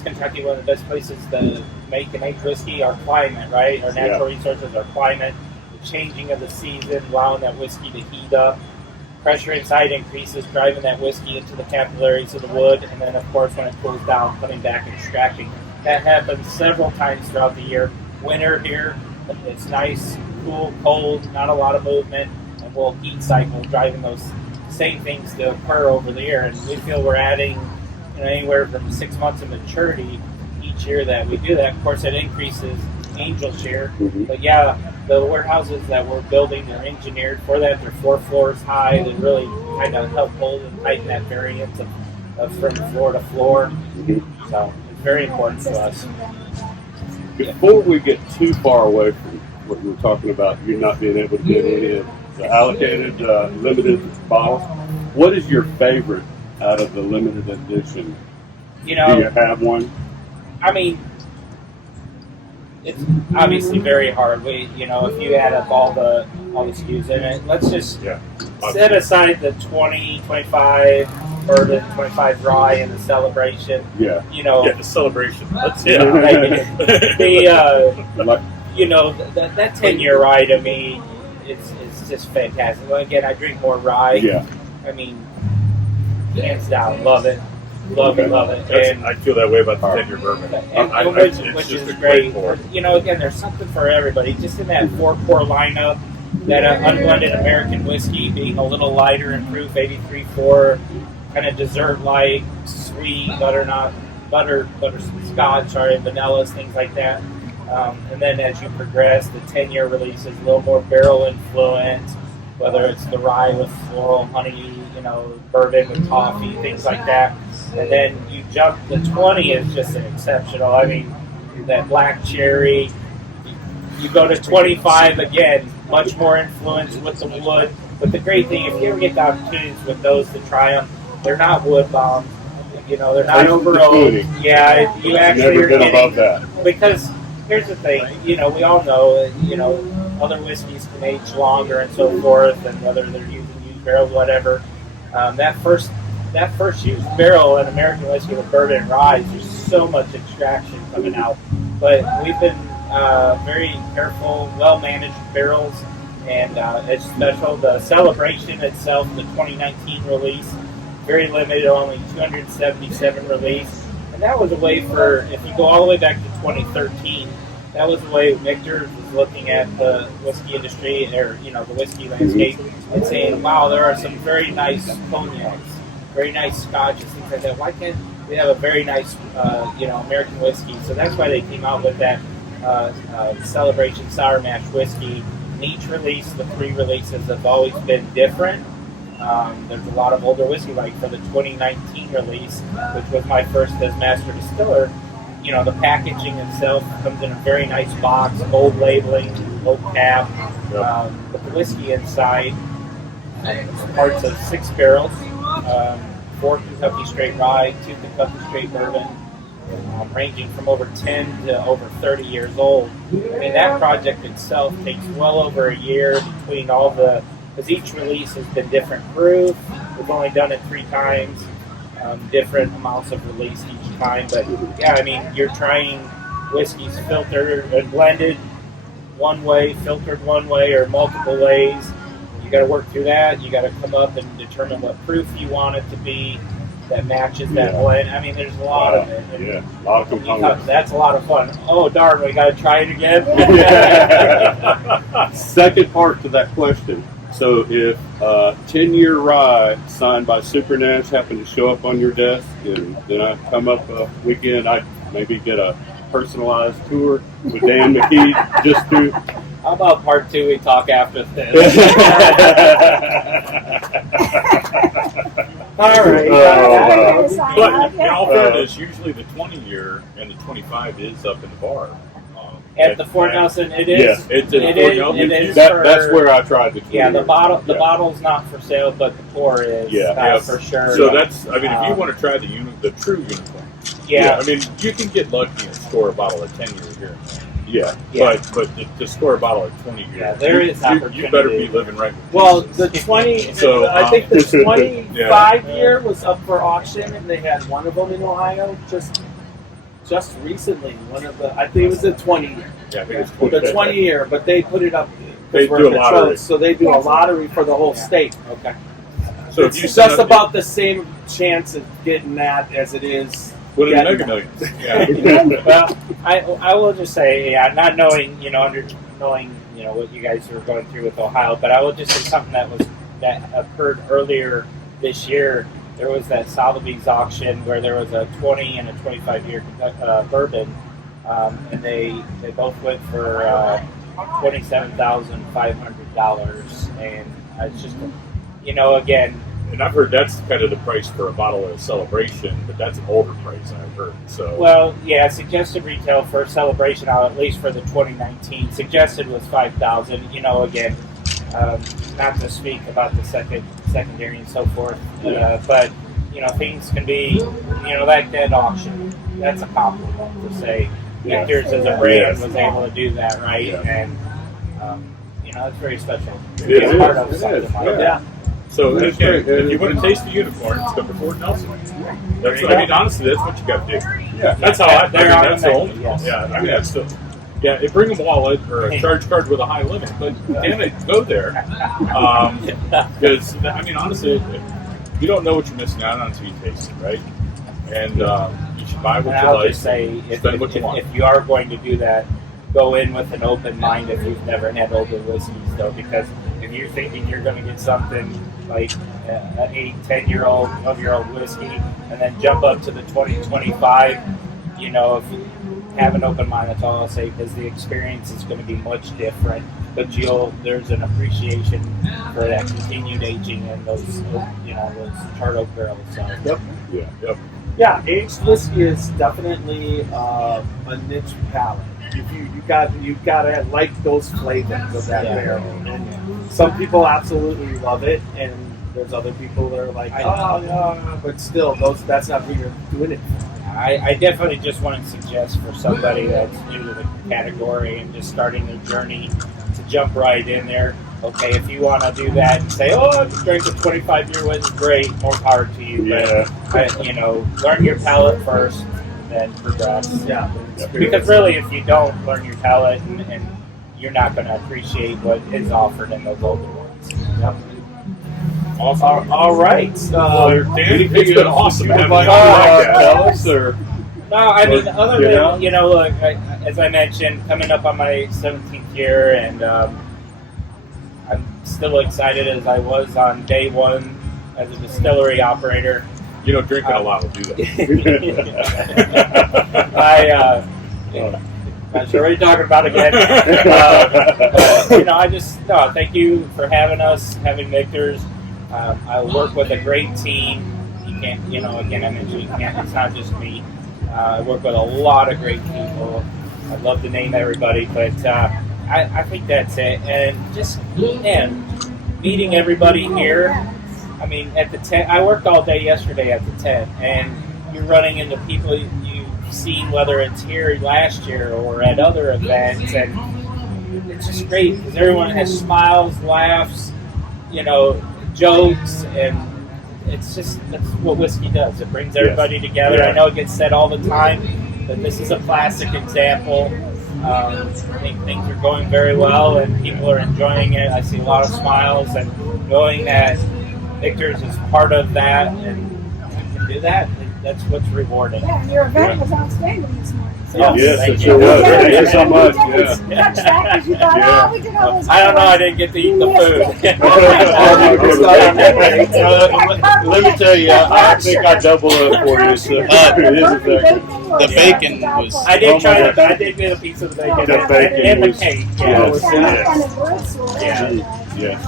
Kentucky, one of the best places to make and age whiskey. Our climate, right? Our natural resources, our climate, the changing of the season, allowing that whiskey to heat up. Pressure inside increases, driving that whiskey into the capillaries of the wood, and then, of course, when it cools down, coming back and extracting. That happens several times throughout the year. Winter here, it's nice, cool, cold, not a lot of movement, and we'll heat cycle, driving those same things to occur over the year. And we feel we're adding anywhere from 6 months of maturity each year that we do that. Of course, it increases angel share. But yeah, the warehouses that we're building, they're engineered for that. They're 4 floors high. They really kind of help hold and tighten that variance of from floor to floor. So it's very important to us. Before we get too far away from what we were talking about, you not being able to get any of the allocated limited bottles, what is your favorite out of the limited edition? You know, do you have one? I mean, it's obviously very hard. If you add up all the SKUs in it, let's just set aside the 20, 25 bourbon, 25 rye, and the celebration. the celebration. Let's that 10-year rye to me is just fantastic. Well, again, I drink more rye. Yeah. I mean, hands down, love it. Love it. And I feel that way about the 10-year bourbon. Which is great. Again, there's something for everybody. Just in that 4-core lineup, that unblended American whiskey being a little lighter in proof, 83.4, kind of dessert-like, sweet, butterscotch, vanillas, things like that. And then as you progress, the 10-year release is a little more barrel influence, whether it's the rye with floral, honey, bourbon with toffee, things like that. And then you jump, the 20 is just an exceptional. I mean, that black cherry. You go to 25 again, much more influence with the wood. But the great thing, if you ever get the opportunities with those to try them, they're not wood bombed. They're not over old. Yeah, you actually are getting above that. Because here's the thing, we all know, other whiskeys can age longer and so forth, and whether they're using used barrels, whatever. That first used barrel in American whiskey with bourbon and rye, there's so much extraction coming out. But we've been very careful, well-managed barrels, and it's special. The celebration itself, the 2019 release, very limited, only 277 release. And that was a way for, if you go all the way back to 2013, that was the way Michters was looking at the whiskey industry, or the whiskey landscape, and saying, wow, there are some very nice cognacs, very nice scotches, things like that. Why can't we have a very nice, American whiskey? So that's why they came out with that Celebration Sour Mash whiskey. And each release, the 3 releases have always been different. There's a lot of older whiskey, like for the 2019 release, which was my first as master distiller. The packaging itself comes in a very nice box, gold labeling, gold cap. But the whiskey inside, parts of 6 barrels, 4 Kentucky straight rye, 2 Kentucky straight bourbon, ranging from over 10 to over 30 years old. I mean, that project itself takes well over a year between all the, because each release has been different proof. We've only done it 3 times, different amounts of release each time. But yeah, I mean, you're trying whiskeys filtered and blended one way, filtered one way, or multiple ways. You got to work through that. You got to come up and determine what proof you want it to be that matches that blend. I mean, there's a lot of it. And a lot of components. That's a lot of fun. Oh, darn, we got to try it again. Second part to that question. So if 10-year rye signed by Super Nash happened to show up on your desk, and then I come up a weekend, I maybe get a personalized tour with Dan McKee just to... How about part 2? We talk after this. All right. But in all fairness, usually the 20-year and the 25 is up in the bar. At the Fort Nelson, it is. Yeah, It's It at is- Fort Nelson. it is. That's where I tried the 20 Yeah, the years. the Yeah. bottle's not for sale, but the pour is. Yeah. For sure. So that's, I mean, if you want to try the true unicorn, yeah. I mean, you can get lucky and score a bottle of 10 year here. Yeah. Yeah. But to score a bottle of 20 year, Yeah, there is you opportunity. better be living right. With Well, Jesus. the 20, So, I think the 25 yeah. year was up for auction, and they had one of them in Ohio just recently. One of the, I think it was the 20 year. Yeah, I think it's 20. The 20 year, but they put it up. They because do we're a lottery. betrothed, so they do a lottery for the whole state. Okay. So if It's you set just up about the same chance of getting that as it is. one of the getting Mega that. Millions. Yeah. Well, I will just say, yeah, not knowing, knowing, what you guys were going through with Ohio, but I will just say something that occurred earlier this year. There was that Sotheby's auction where there was a 20 and a 25-year bourbon, and they both went for $27,500, and it's just, again. And I've heard that's kind of the price for a bottle of Celebration, but that's an older price I've heard. So Well, yeah, suggested retail for Celebration, at least for the 2019, suggested was $5,000. Again, not to speak about the secondary and so forth, but things can be, like that auction. That's a compliment to say Michters as a brand was able to do that, right? Yeah. And it's very special. To It be a is. part of It something is. like Yeah. that. So That's again, great. if you want to taste the unicorn, come to Fort Nelson. That's, you I mean, go. honestly, that's what you got to do. Yeah. That's how I They're mean, on that's the the menu, only. yes. Yeah, I mean, that's the. Yeah, bring a wallet or a charge card with a high limit, but damn it, go there. Because I mean, honestly, you don't know what you're missing out on until you taste it, right? And you should buy what And you I'll like. just say, spend what you want. if you are going to do that, go in with an open mind if you've never had older whiskeys, though, because if you're thinking you're going to get something like an 8, 10-year-old, 12-year-old whiskey, and then jump up to the 2025, if you have an open mind, that's all I'll say, because the experience is going to be much different. But there's an appreciation for that continued aging and those charred oak barrels. So. Yep. Yeah. Yep. Yeah, aged whiskey is definitely a niche palate. You gotta like those flavors of that barrel. And some people absolutely love it, and there's other people that are like, oh no, but still, that's not who you're doing it for. I definitely just want to suggest for somebody that's new to the category and just starting their journey to jump right in there. Okay, if you want to do that and say, "Oh, I just drank a 25-year whiskey," great, more power to you. Yeah. But learn your palate first, then progress. Yeah. Because really, if you don't learn your palate, and you're not going to appreciate what is offered in those older ones. Yep. Awesome. All right. Dan, it's been awesome having you on the Tell podcast. us, or No, I mean, other You than, look, as I mentioned, coming up on my 17th year, and I'm still excited as I was on day one as a distillery operator. Drinking a lot will do that. Not sure what you're talking about again. Thank you for having us, having Michters. I work with a great team. You can't, again, I mentioned it's not just me. I work with a lot of great people. I'd love to name everybody, but I think that's it. And just, meeting everybody here. I mean, at the tent, I worked all day yesterday at the tent, and you're running into people you've seen, whether it's here last year or at other events, and it's just great because everyone has smiles, laughs, jokes, and that's what whiskey does. It brings everybody together. Yeah. I know it gets said all the time, but this is a classic example. I think things are going very well, and people are enjoying it. I see a lot of smiles, and knowing that Michters is part of that, and you can do that, that's what's rewarding. Yeah, and your event was outstanding this morning. So yes, thank it you. sure was. Yeah, Thank you so much. You didn't touch that because you thought, Yeah. we did all this. I don't know. I didn't get to eat the food. Let me tell you, I think I double up for you. So it is effective. The bacon was- I did Oh, try my to. I did get a piece of the bacon, The bacon and the was- cake. yeah. It was kind of good, so Yeah. Yeah.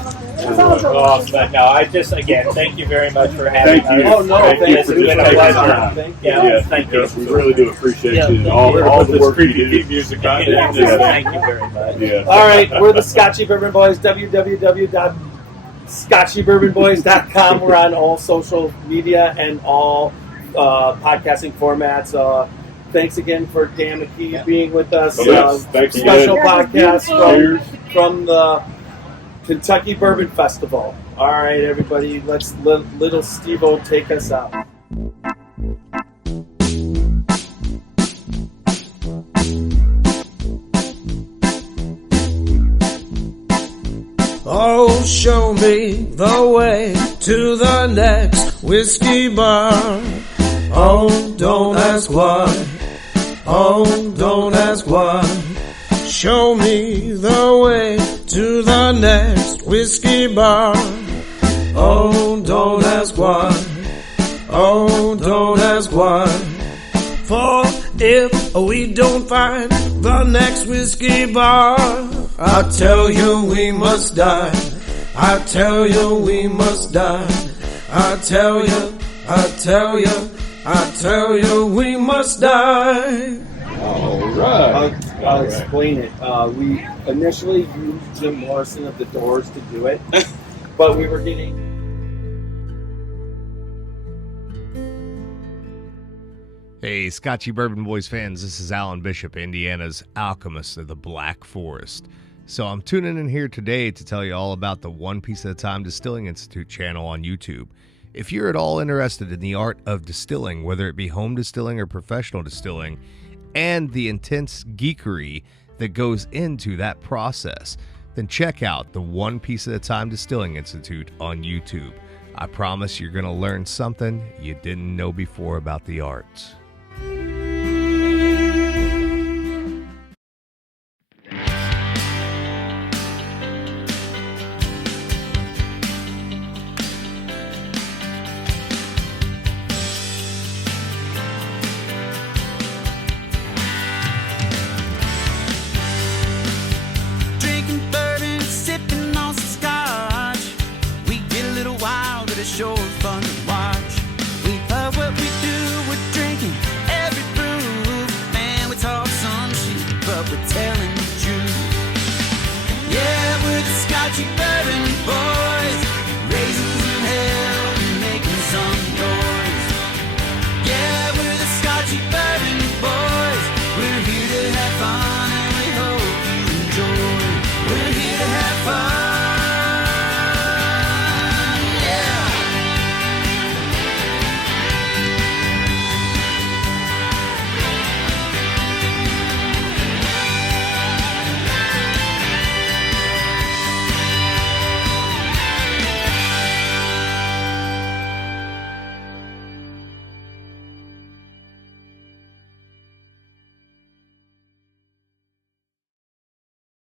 It's also Oh, but no, I just, again, thank you very much for having Thank you. us. Oh, no, Thank you thanks. for It's been a just taking pleasure. time. Thank you. Yeah, thank you. We really do appreciate Yeah, you and thank all you. the This work you creepy do. deep music on Yeah, there. thank you very much. Yeah. All right, we're the Scotchy Bourbon Boys, www.scotchybourbonboys.com. We're on all social media and all podcasting formats. Thanks again for Dan McKee being with us. Yes, thanks Special again. podcast Cheers. from the Kentucky Bourbon Festival. All right, everybody, let's little Steve-O take us out. Oh, show me the way to the next whiskey bar. Oh, don't ask why. Oh, don't ask why. Show me the way to the next whiskey bar. Oh, don't ask why. Oh, don't ask why. For if we don't find the next whiskey bar, I tell you we must die. I tell you we must die. I tell you, I tell you, I tell you we must die. All right. I'll explain it. We initially used Jim Morrison of the Doors to do it, but we were getting... Hey, Scotchy Bourbon Boys fans, this is Alan Bishop, Indiana's alchemist of the Black Forest. So I'm tuning in here today to tell you all about the One Piece at a Time Distilling Institute channel on YouTube. If you're at all interested in the art of distilling, whether it be home distilling or professional distilling, and the intense geekery that goes into that process, then check out the One Piece at a Time Distilling Institute on YouTube. I promise you're going to learn something you didn't know before about the arts.